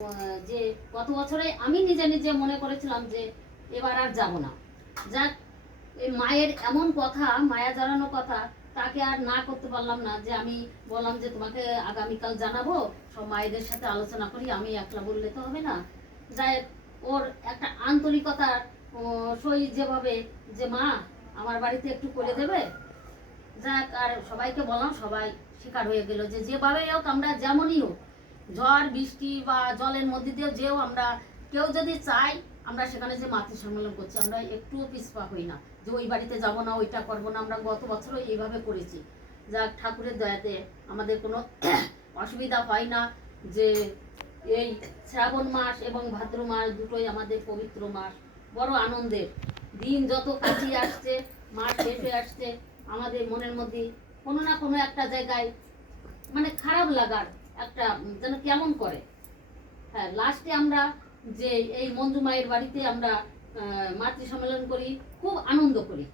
যে গত বছরে আমি নিজে নিজে মনে করেছিলাম যে এবার আর যাব না। যাক, এই মায়ের এমন কথা, মায়া জড়ানো কথা, তাকে আর না করতে পারলাম না। যে আমি বললাম যে তোমাকে আগামীকাল জানাবো, সব মায়েদের সাথে আলোচনা করি, আমি একলা বললে তো হবে না। যাই, ওর একটা আন্তরিকতার সহিত যেভাবে যে মা আমার বাড়িতে একটু করে দেবে, যাক, আর সবাইকে বললাম, সবাই স্বীকার হয়ে গেল যে যেভাবে হোক আমরা যেমনই হোক, ঝড় বৃষ্টি বা জলের মধ্যে দিয়েও যেও আমরা কেউ যদি চাই, আমরা সেখানে যে মাতৃ সম্মেলন করছি, আমরা একটুও পিছপা হই না যে ওই বাড়িতে যাব না, ওইটা করবো না। আমরা গত বছরও এইভাবে করেছি। যাক, ঠাকুরের দয়াতে আমাদের কোনো অসুবিধা হয় না। যে এই শ্রাবণ মাস এবং ভাদ্র মাস দুটোই আমাদের পবিত্র মাস, বড় আনন্দের দিন যত কাছে আসছে, মাস শেষ হয়ে আসছে, আমাদের মনের মধ্যে কোনো না কোনো একটা জায়গায় মানে খারাপ লাগার একটা যেন কেমন করে। হ্যাঁ, লাস্টে আমরা যে এই মঞ্জু মায়ের বাড়িতে আমরা মাতৃ সম্মেলন করি, খুব আনন্দ করি।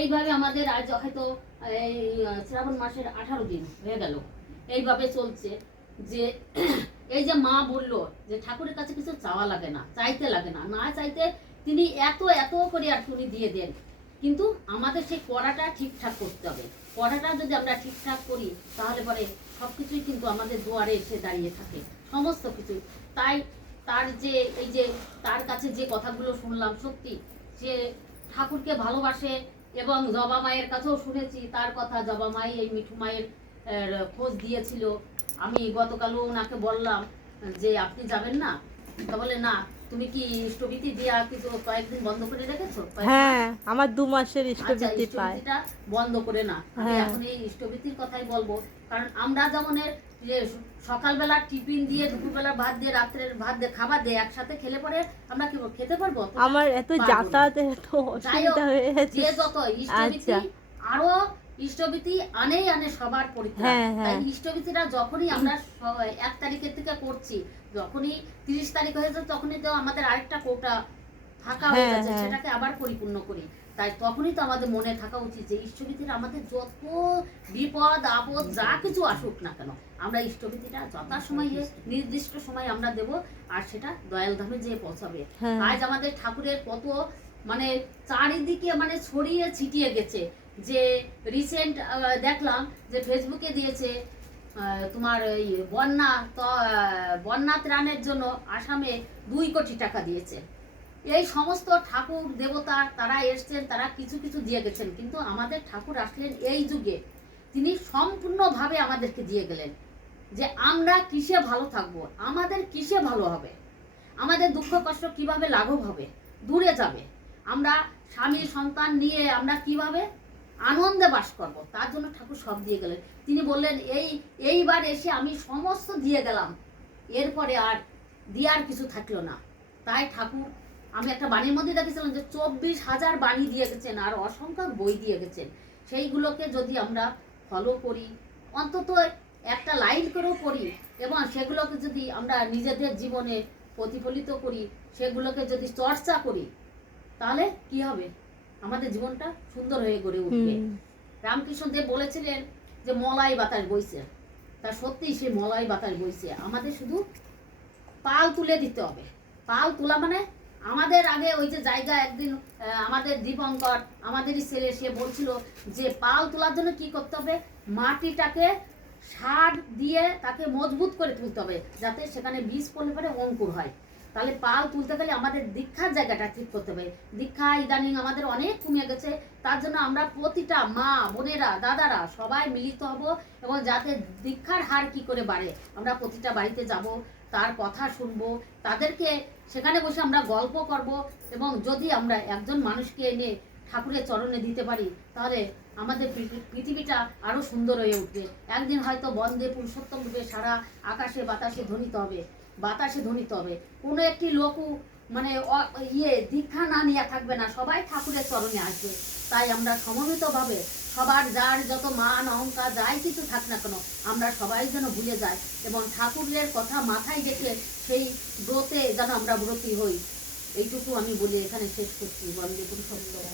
এইভাবে আমাদের আজ হয়তো এই শ্রাবণ মাসের 18 দিন হয়ে গেল, এইভাবে চলছে। যে এই যে মা বলল যে ঠাকুরের কাছে কিছু চাওয়া লাগে না, চাইতে লাগে না, না চাইতে তিনি এত এত করে আর তিনি দিয়ে দেন। কিন্তু আমাদের সেই করাটা ঠিকঠাক করতে হবে। করাটা যদি আমরা ঠিকঠাক করি, তাহলে পরে সব কিছুই কিন্তু আমাদের দুয়ারে এসে দাঁড়িয়ে থাকে, সমস্ত কিছু। তাই তার যে এই যে তার কাছে যে কথাগুলো শুনলাম, সত্যি সে ঠাকুরকে ভালোবাসে। এবং জবা মায়ের কাছেও শুনেছি তার কথা, জবা মাই এই মিঠু মায়ের খোঁজ দিয়েছিল। আমি গতকালও ওনাকে বললাম যে আপনি যাবেন না, তা বলে না, তুমি কি ইষ্টভীতি দিয়া কিছু কয়েকদিন বন্ধ করে রেখেছো? হ্যাঁ, আমার 2 মাসের ইষ্টভীতি পায়। ইষ্টভীতিটা বন্ধ করে না। আমি এখন এই ইষ্টভীতির কথাই বলবো। কারণ আমরা যেমন যে সকালবেলা টিফিন দিয়ে, দুপুরবেলা ভাত দিয়ে, রাত্রের ভাত দিয়ে, খাবার দিয়ে একসাথে খেলে পরে আমরা কি খেতে পারবো? আমার এত যাতায়াতের এত অসুবিধা হয়ে গেছে। যে যত ইষ্টভীতি আরো ইষ্টভীতি আনে সবার পরীক্ষা। তাই ইষ্টভীতিটা যখনই আমরা 1 তারিখের থেকে করছি, যখনই 30 তারিখ হয়ে যাচ্ছে, তখনই তো আমাদের আরেকটা কোটা ফাঁকা হয়ে যাচ্ছে, সেটাকে আবার পরিপূর্ণ করি। তাই তখনই তো আমাদের মনে থাকা উচিত যে ইষ্টভীতিটা আমাদের যত বিপদ আপদ যা কিছু আসুক না কেন, আমরা ইষ্টভীতিটা যথাসময়ে নির্দিষ্ট সময় আমরা দেব, আর সেটা দয়াল ধামে যেয়ে পৌঁছাবে। আজ আমাদের ঠাকুরের কত মানে চারিদিকে মানে ছড়িয়ে ছিটিয়ে গেছে। যে রিসেন্ট দেখলাম যে ফেসবুকে দিয়েছে তোমার এই বন্যা ত্রাণের জন্য আসামে 2 কোটি টাকা দিয়েছে। এই সমস্ত ঠাকুর দেবতা তারা এসছেন, তারা কিছু কিছু দিয়ে গেছেন, কিন্তু আমাদের ঠাকুর আসলেন এই যুগে, তিনি সম্পূর্ণভাবে আমাদেরকে দিয়ে গেলেন যে আমরা কিসে ভালো থাকবো, আমাদের কিসে ভালো হবে, আমাদের দুঃখ কষ্ট কিভাবে লাঘব হবে, দূরে যাবে, আমরা স্বামী সন্তান নিয়ে আমরা কিভাবে আনন্দে বাস করব, তার জন্য ঠাকুর সব দিয়ে গেলেন। তিনি বললেন এইবার এসে আমি সমস্ত দিয়ে গেলাম, এরপরে আর দেওয়ার কিছু থাকলো না। তাই ঠাকুর, আমি একটা বাণীর মধ্যে দেখেছিলাম যে 24,000 বাণী দিয়ে গেছেন, আর অসংখ্য বই দিয়ে গেছেন। সেইগুলোকে যদি আমরা ফলো করি, অন্তত একটা লাইন করেও পড়ি, এবং সেগুলোকে যদি আমরা নিজেদের জীবনে প্রতিফলিত করি, সেগুলোকে যদি চর্চা করি, তাহলে কি হবে, আমাদের জীবনটা সুন্দর হয়ে গড়ে উঠবে। রামকৃষ্ণ দেব বলেছিলেন যে মলাই বাতাস বইছে, তা সত্যি সে মলাই বাতাস বইছে। আমাদের শুধু পাল তুলে দিতে হবে। পাল তোলা মানে আমাদের আগে ওই যে জায়গা, একদিন আমাদের দীপঙ্কর আমাদেরই ছেলে, সে বলছিল যে পাল তোলার জন্য কি করতে হবে, মাটিটাকে সার দিয়ে তাকে মজবুত করে তুলতে হবে, যাতে সেখানে বীজ পড়লে পরে অঙ্কুর হয়। তাহলে পাল তুলতে গেলে আমাদের দীক্ষার জায়গাটা ঠিক করতে হবে। দীক্ষা ইদানিং আমাদের অনেক কমে গেছে। তার জন্য আমরা প্রতিটা মা বোনেরা দাদারা সবাই মিলিত হব, এবং যাতে দীক্ষার হার কি করে বাড়ে, আমরা প্রতিটা বাড়িতে যাব, তার কথা শুনবো, তাদেরকে সেখানে বসে আমরা গল্প করব। এবং যদি আমরা একজন মানুষকে এনে ঠাকুরের চরণে দিতে পারি, তাহলে আমাদের পৃথিবীটা আরো সুন্দর হয়ে উঠবে। একদিন হয়তো বন্দে পুরুষোত্তম রূপে সারা আকাশে বাতাসে ধ্বনিত হবে, বাতাসে ধ্বনিত হবে। কোনো একটি লোকও মানে দীক্ষা না নিয়ে থাকবে না, সবাই ঠাকুরের চরণে আসবে। তাই আমরা সমবেতভাবে সবার যার যত মান অহংকার যাই কিছু থাক না কেন, আমরা সবাই যেন ভুলে যাই, এবং ঠাকুরের কথা মাথায় রেখে সেই ব্রতে যেন আমরা ব্রতী হই। এইটুকু আমি বলে এখানে শেষ করছি। বন্দে পুরুষোত্তম।